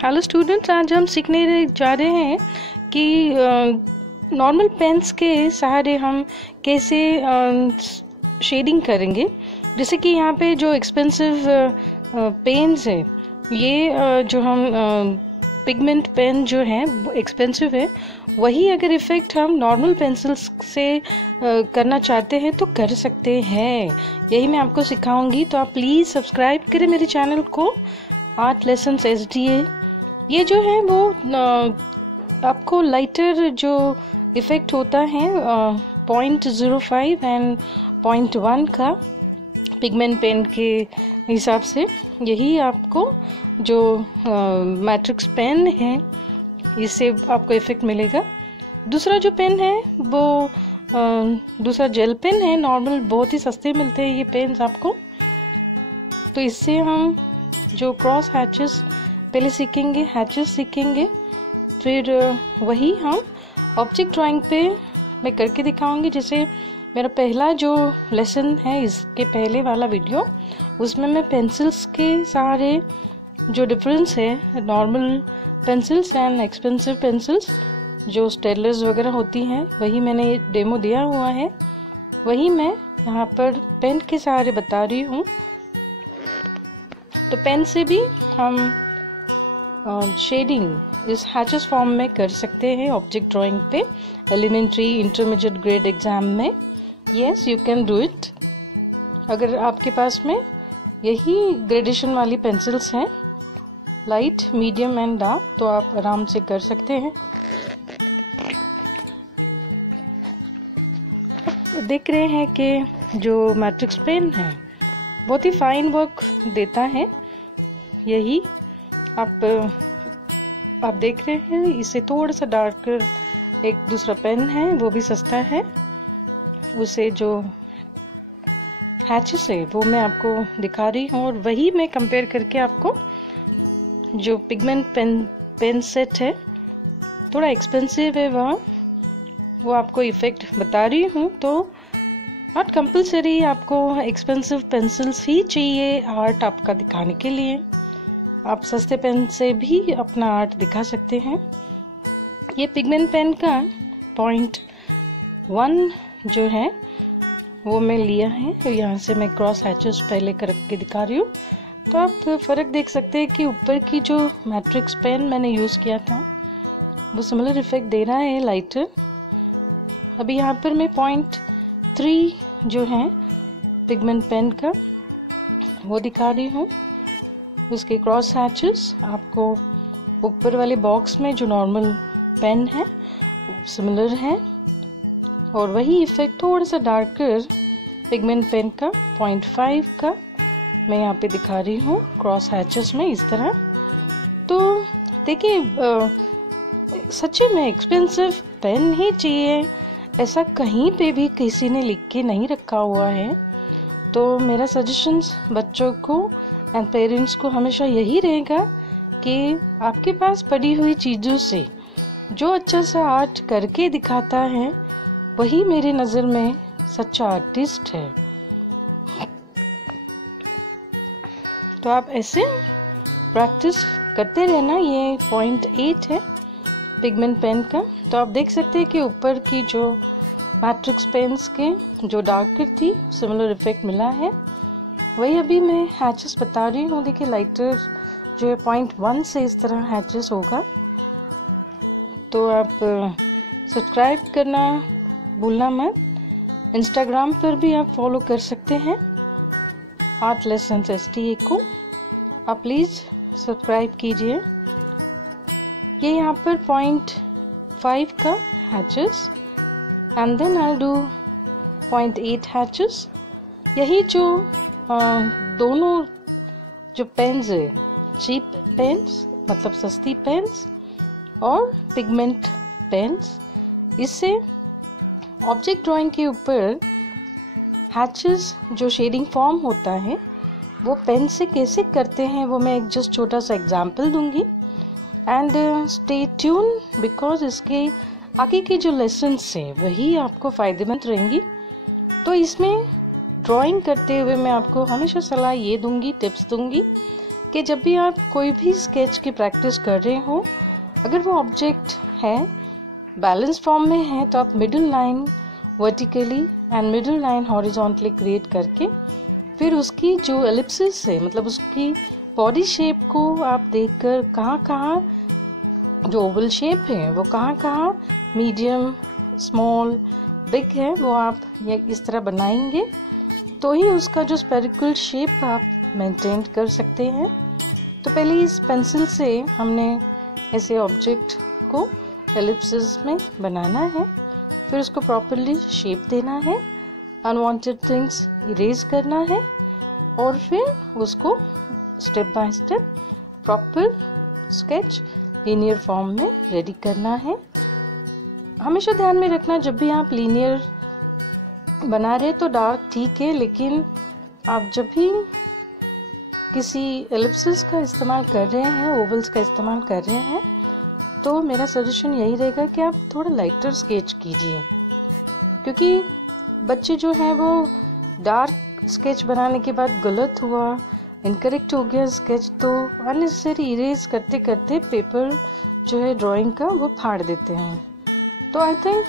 Hello students, आज हम सीखने जा रहे हैं कि नॉर्मल पेन्स के सहारे हम कैसे शेडिंग करेंगे। जैसे कि यहाँ पे जो एक्सपेंसिव पेन्स है, ये जो हम पिगमेंट पेन जो है एक्सपेंसिव है, वही अगर इफ़ेक्ट हम नॉर्मल पेंसिल्स से करना चाहते हैं तो कर सकते हैं। यही मैं आपको सिखाऊंगी, तो आप प्लीज़ सब्सक्राइब करें मेरे चैनल को आर्ट लेसन्स SDA। ये जो है वो आपको लाइटर जो इफ़ेक्ट होता है 0.05 एंड 0.1 का पिगमेंट पेन के हिसाब से, यही आपको जो मैट्रिक्स पेन है इससे आपको इफ़ेक्ट मिलेगा। दूसरा जो पेन है वो दूसरा जेल पेन है, नॉर्मल बहुत ही सस्ते मिलते हैं ये पेन्स आपको। तो इससे हम जो क्रॉस हैचेस पहले सीखेंगे, हैचेस सीखेंगे, फिर वही हम ऑब्जेक्ट ड्राइंग पे मैं करके दिखाऊंगी। जैसे मेरा पहला जो लेसन है, इसके पहले वाला वीडियो, उसमें मैं पेंसिल्स के सहारे जो डिफरेंस है normal pencils and expensive pencils जो स्टेडलर्स वगैरह होती हैं, वही मैंने डेमो दिया हुआ है, वही मैं यहाँ पर पेन के सहारे बता रही हूँ। तो पेन से भी हम शेडिंग इस हैचेस फॉर्म में कर सकते हैं ऑब्जेक्ट ड्राइंग पे, एलिमेंट्री इंटरमीडिएट ग्रेड एग्जाम में। Yes, you can do it. अगर आपके पास में यही ग्रेडेशन वाली पेंसिल्स हैं, लाइट, मीडियम एंड डार्क, तो आप आराम से कर सकते हैं। देख रहे हैं कि जो मैट्रिक्स पेन है बहुत ही फाइन वर्क देता है। यही आप देख रहे हैं, इससे थोड़ा सा डार्कर एक दूसरा पेन है, वो भी सस्ता है। उसे जो हैचेस है वो मैं आपको दिखा रही हूँ, और वही मैं कंपेयर करके आपको जो पिगमेंट पेन सेट है, थोड़ा एक्सपेंसिव है वो आपको इफ़ेक्ट बता रही हूँ। तो नॉट कंपल्सरी आपको एक्सपेंसिव पेंसिल्स ही चाहिए आर्ट आपका दिखाने के लिए, आप सस्ते पेन से भी अपना आर्ट दिखा सकते हैं। ये पिगमेंट पेन का 0.1 जो है वो मैं लिया है, तो यहाँ से मैं क्रॉस हैचेस पहले करके दिखा रही हूँ। तो आप फ़र्क देख सकते हैं कि ऊपर की जो मैट्रिक्स पेन मैंने यूज़ किया था वो सिमिलर इफ़ेक्ट दे रहा है लाइटर। अभी यहाँ पर मैं 0.3 जो है पिगमेंट पेन का वो दिखा रही हूँ। उसके क्रॉस हैचेस आपको ऊपर वाले बॉक्स में जो नॉर्मल पेन है सिमिलर है, और वही इफ़ेक्ट थोड़ा सा डार्कर पिगमेंट पेन का 0.5 का मैं यहाँ पे दिखा रही हूँ क्रॉस हैचेस में, इस तरह। तो देखिए, सच्चे में एक्सपेंसिव पेन ही चाहिए ऐसा कहीं पे भी किसी ने लिख के नहीं रखा हुआ है। तो मेरा सजेशंस बच्चों को एंड पेरेंट्स को हमेशा यही रहेगा कि आपके पास पड़ी हुई चीज़ों से जो अच्छा सा आर्ट करके दिखाता है वही मेरी नज़र में सच्चा आर्टिस्ट है। तो आप ऐसे प्रैक्टिस करते रहना। ये 0.8 है पिगमेंट पेन का। तो आप देख सकते हैं कि ऊपर की जो मैट्रिक्स पेन्स के जो डार्कर थी सिमिलर इफेक्ट मिला है, वही अभी मैं हैचेस बता रही हूँ। देखिए, लाइटर जो है 0.1 से इस तरह हैचेस होगा। तो आप सब्सक्राइब करना भूलना मत। इंस्टाग्राम पर भी आप फॉलो कर सकते हैं आर्ट लेसन्स SDA को, आप प्लीज़ सब्सक्राइब कीजिए। ये यहाँ पर 0.5 का hatches and then I do 0.8 hatches. यही जो दोनों जो पेन्स है, चीप पेन्स मतलब सस्ती पेन्स और पिगमेंट पेन्स, इससे ऑब्जेक्ट ड्राइंग के ऊपर हैचेस जो शेडिंग फॉर्म होता है वो पेन से कैसे करते हैं वो मैं एक जस्ट छोटा सा एग्जांपल दूंगी। एंड स्टे ट्यून, बिकॉज इसके आगे के जो लेसन्स हैं वही आपको फ़ायदेमंद रहेंगी। तो इसमें ड्राइंग करते हुए मैं आपको हमेशा सलाह ये दूंगी, टिप्स दूंगी कि जब भी आप कोई भी स्केच की प्रैक्टिस कर रहे हो, अगर वो ऑब्जेक्ट है बैलेंस फॉर्म में है तो आप middle line vertically and middle line horizontally create करके फिर उसकी जो एलिप्सिस है, मतलब उसकी बॉडी शेप को आप देखकर कहाँ जो ओवल शेप है वो कहाँ मीडियम, स्मॉल, बिग है, वो आप ये इस तरह बनाएंगे तो ही उसका जो स्फेरिकल शेप आप मेंटेन कर सकते हैं। तो पहले इस पेंसिल से हमने ऐसे ऑब्जेक्ट को एलिप्सिस में बनाना है, फिर उसको प्रॉपरली शेप देना है, अनवांटेड थिंग्स इरेज करना है और फिर उसको step by step proper sketch linear form में रेडी करना है। हमेशा ध्यान में रखना, जब भी आप लीनियर बना रहे तो डार्क ठीक है, लेकिन आप जब भी किसी एलिप्सिस का इस्तेमाल कर रहे हैं, ओवल्स का इस्तेमाल कर रहे हैं, तो मेरा सजेशन यही रहेगा कि आप थोड़ा लाइटर स्केच कीजिए, क्योंकि बच्चे जो हैं वो डार्क स्केच बनाने के बाद गलत हुआ, इनकरेक्ट हो गया स्केच, तो अननेसेसरी इरेज करते करते पेपर जो है ड्राइंग का वो फाड़ देते हैं। तो आई थिंक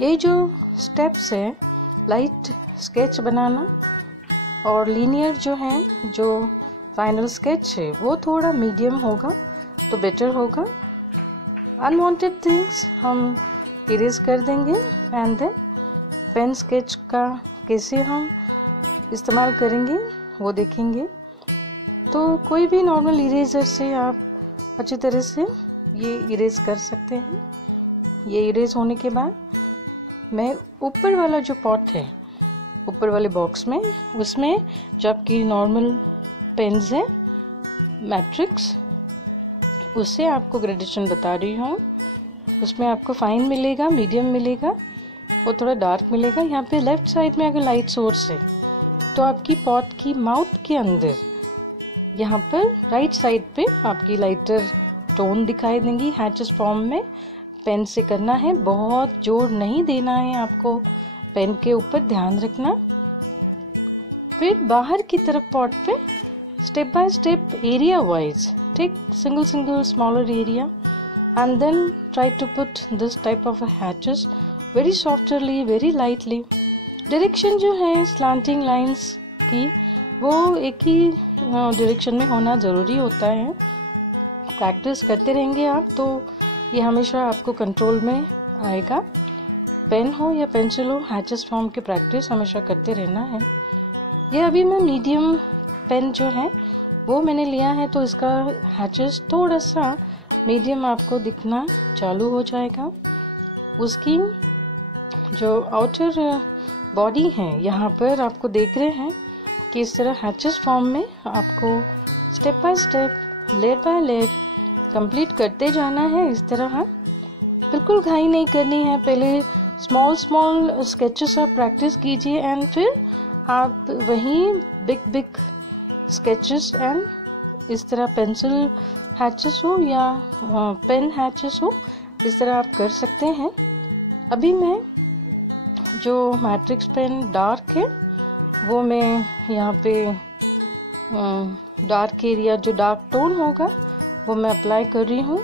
यही जो स्टेप्स है, लाइट स्केच बनाना और लीनियर जो है, जो फाइनल स्केच है वो थोड़ा मीडियम होगा तो बेटर होगा। अनवांटेड थिंग्स हम इरेज कर देंगे एंड देन पेन स्केच का कैसे हम इस्तेमाल करेंगे वो देखेंगे। तो कोई भी नॉर्मल इरेजर से आप अच्छी तरह से ये इरेज कर सकते हैं। ये इरेज होने के बाद मैं ऊपर वाला जो पॉट है, ऊपर वाले बॉक्स में, उसमें जो आपकी नॉर्मल पेन्स है मैट्रिक्स, उससे आपको ग्रेडेशन बता रही हूँ। उसमें आपको फाइन मिलेगा, मीडियम मिलेगा और थोड़ा डार्क मिलेगा। यहाँ पे लेफ्ट साइड में अगर लाइट सोर्स है तो आपकी पॉट की माउथ के अंदर यहाँ पर राइट साइड पे आपकी लाइटर टोन दिखाई देंगी हैचेस फॉर्म में। पेन से करना है, बहुत जोर नहीं देना है आपको, पेन के ऊपर ध्यान रखना। फिर बाहर की तरफ पॉट पे step by step area wise take single smaller area and then try to put this type of a hatches very softly, very lightly. Direction जो है स्लैंटिंग लाइंस की वो एक ही डायरेक्शन में होना ज़रूरी होता है। प्रैक्टिस करते रहेंगे आप तो ये हमेशा आपको कंट्रोल में आएगा। पेन हो या पेंसिल हो, हैचेस फॉर्म की प्रैक्टिस हमेशा करते रहना है। ये अभी मैं मीडियम पेन जो है वो मैंने लिया है, तो इसका हैचेस थोड़ा सा मीडियम आपको दिखना चालू हो जाएगा। उसकी जो आउटर बॉडी है यहाँ पर आपको देख रहे हैं कि इस तरह हैचेस फॉर्म में आपको step by step, layer by layer complete करते जाना है। इस तरह बिल्कुल घाई नहीं करनी है। पहले स्मॉल स्केचेस आप प्रैक्टिस कीजिए एंड फिर आप वहीं बिग स्केचेस एंड इस तरह पेंसिल हैचेस हो या पेन हैचेस हो, इस तरह आप कर सकते हैं। अभी मैं जो मैट्रिक्स पेन डार्क है वो मैं यहाँ पे डार्क एरिया, जो डार्क टोन होगा वो मैं अप्लाई कर रही हूँ।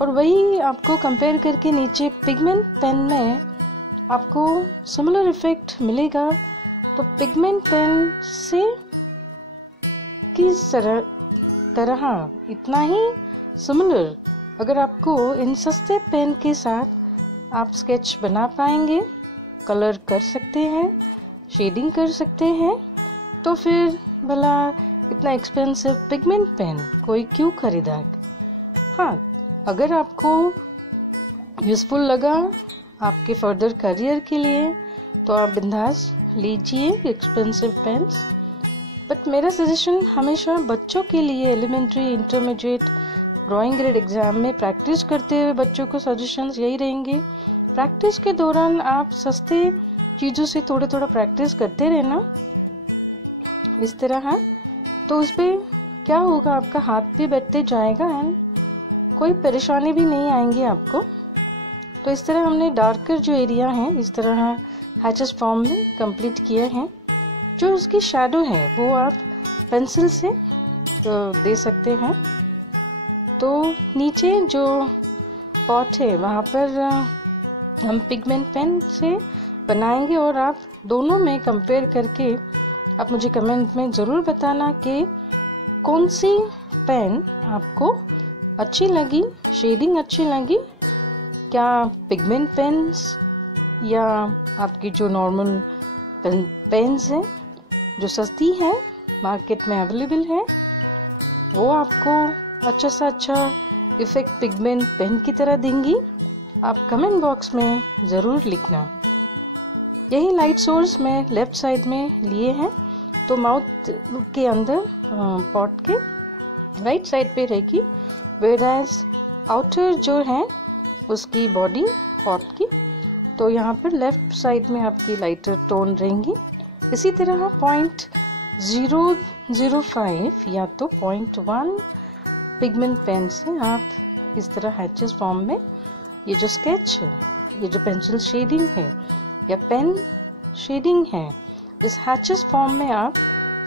और वही आपको कंपेयर करके नीचे पिगमेंट पेन में आपको सिमिलर इफेक्ट मिलेगा। तो पिगमेंट पेन से किस तरह इतना ही सिमिलर अगर आपको इन सस्ते पेन के साथ आप स्केच बना पाएंगे, कलर कर सकते हैं, शेडिंग कर सकते हैं, तो फिर भला इतना एक्सपेंसिव पिगमेंट पेन कोई क्यों खरीदा। हाँ, अगर आपको यूज़फुल लगा आपके फर्दर करियर के लिए तो आप बिंदास लीजिए एक्सपेंसिव पेन्स। बट मेरा सजेशन हमेशा बच्चों के लिए elementary, intermediate, drawing grade exam में प्रैक्टिस करते हुए बच्चों को सजेशंस यही रहेंगे। प्रैक्टिस के दौरान आप सस्ते चीज़ों से थोड़ा प्रैक्टिस करते रहना इस तरह, तो उस पर क्या होगा, आपका हाथ भी बैठते जाएगा एंड कोई परेशानी भी नहीं आएंगी आपको। तो इस तरह हमने डार्कर जो एरिया है इस तरह हैचेस फॉर्म में कंप्लीट किए हैं। जो उसकी शैडो है वो आप पेंसिल से दे सकते हैं। तो नीचे जो पॉट है वहाँ पर हम पिगमेंट पेन से बनाएंगे और आप दोनों में कंपेयर करके आप मुझे कमेंट में ज़रूर बताना कि कौन सी पेन आपको अच्छी लगी, शेडिंग अच्छी लगी, क्या पिगमेंट पेन्स या आपकी जो नॉर्मल पेन्स हैं जो सस्ती है मार्केट में अवेलेबल है, वो आपको अच्छा सा अच्छा इफेक्ट पिगमेंट पेन की तरह देंगी। आप कमेंट बॉक्स में ज़रूर लिखना। यही लाइट सोर्स मैं लेफ्ट साइड में लिए हैं, तो माउथ के अंदर पॉट के राइट साइड पे रहेगी, वेराज आउटर जो है उसकी बॉडी पॉट की, तो यहाँ पर लेफ्ट साइड में आपकी लाइटर टोन रहेंगी। इसी तरह 0.005 या तो 0.1 पिगमेंट पेन से आप इस तरह हैचेस फॉर्म में ये जो स्केच है, ये जो पेंसिल शेडिंग है या पेन शेडिंग है, इस हैचेस फॉर्म में आप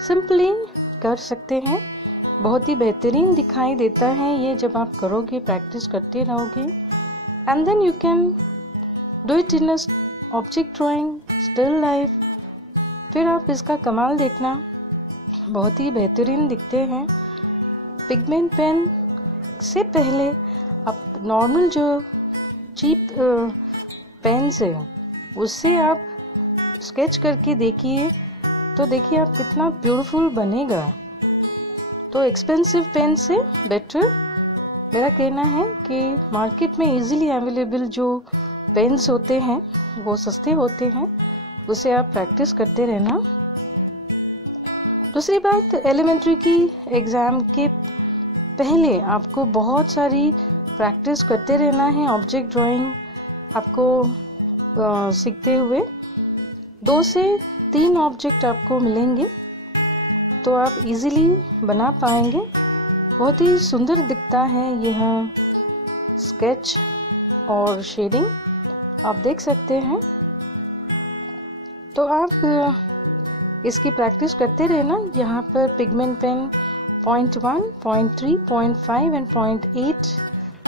सिंपली कर सकते हैं। बहुत ही बेहतरीन दिखाई देता है ये जब आप करोगे, प्रैक्टिस करते रहोगे। And then you can do it in object drawing, still life. फिर आप इसका कमाल देखना, बहुत ही बेहतरीन दिखते हैं। पिगमेंट पेन से पहले आप नॉर्मल जो चीप पेन्स है उससे आप स्केच करके देखिए, तो देखिए आप कितना ब्यूटीफुल बनेगा। तो एक्सपेंसिव पेन से बेटर मेरा कहना है कि मार्केट में इजीली अवेलेबल जो पेन्स होते हैं वो सस्ते होते हैं, उसे आप प्रैक्टिस करते रहना। दूसरी बात, एलिमेंट्री की एग्ज़ाम के पहले आपको बहुत सारी प्रैक्टिस करते रहना है। ऑब्जेक्ट ड्राइंग आपको सीखते हुए 2 से 3 ऑब्जेक्ट आपको मिलेंगे, तो आप इजीली बना पाएंगे। बहुत ही सुंदर दिखता है यह स्केच और शेडिंग, आप देख सकते हैं। तो आप इसकी प्रैक्टिस करते रहना। यहाँ पर पिगमेंट पेन 0.1, 0.3, 0.5 एंड 0.8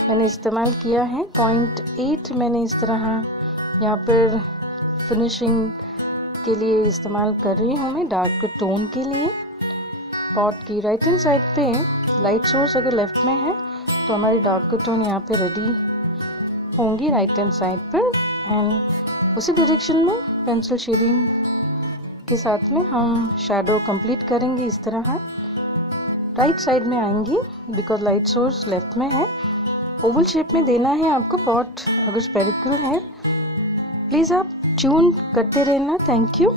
मैंने इस्तेमाल किया है। 0.8 मैंने इस तरह यहाँ पर फिनिशिंग के लिए इस्तेमाल कर रही हूँ मैं, डार्क टोन के लिए। पॉट की राइट हैंड साइड पे लाइट सोर्स अगर लेफ्ट में है तो हमारी डार्क टोन यहाँ पे रेडी होंगी राइट हैंड साइड पर, एंड उसी डायरेक्शन में पेंसिल शेडिंग के साथ में हम शैडो कंप्लीट करेंगे। इस तरह राइट साइड में आएंगी बिकॉज लाइट सोर्स लेफ्ट में है। ओवल शेप में देना है आपको पॉट, अगर स्पेरिकल है। प्लीज़ आप ट्यून करते रहना। Thank you.